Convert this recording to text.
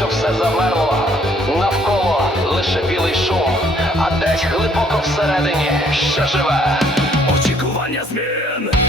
що все замерло, навколо лише білий шум, а десь глибоко всередині ще живе очікування змін.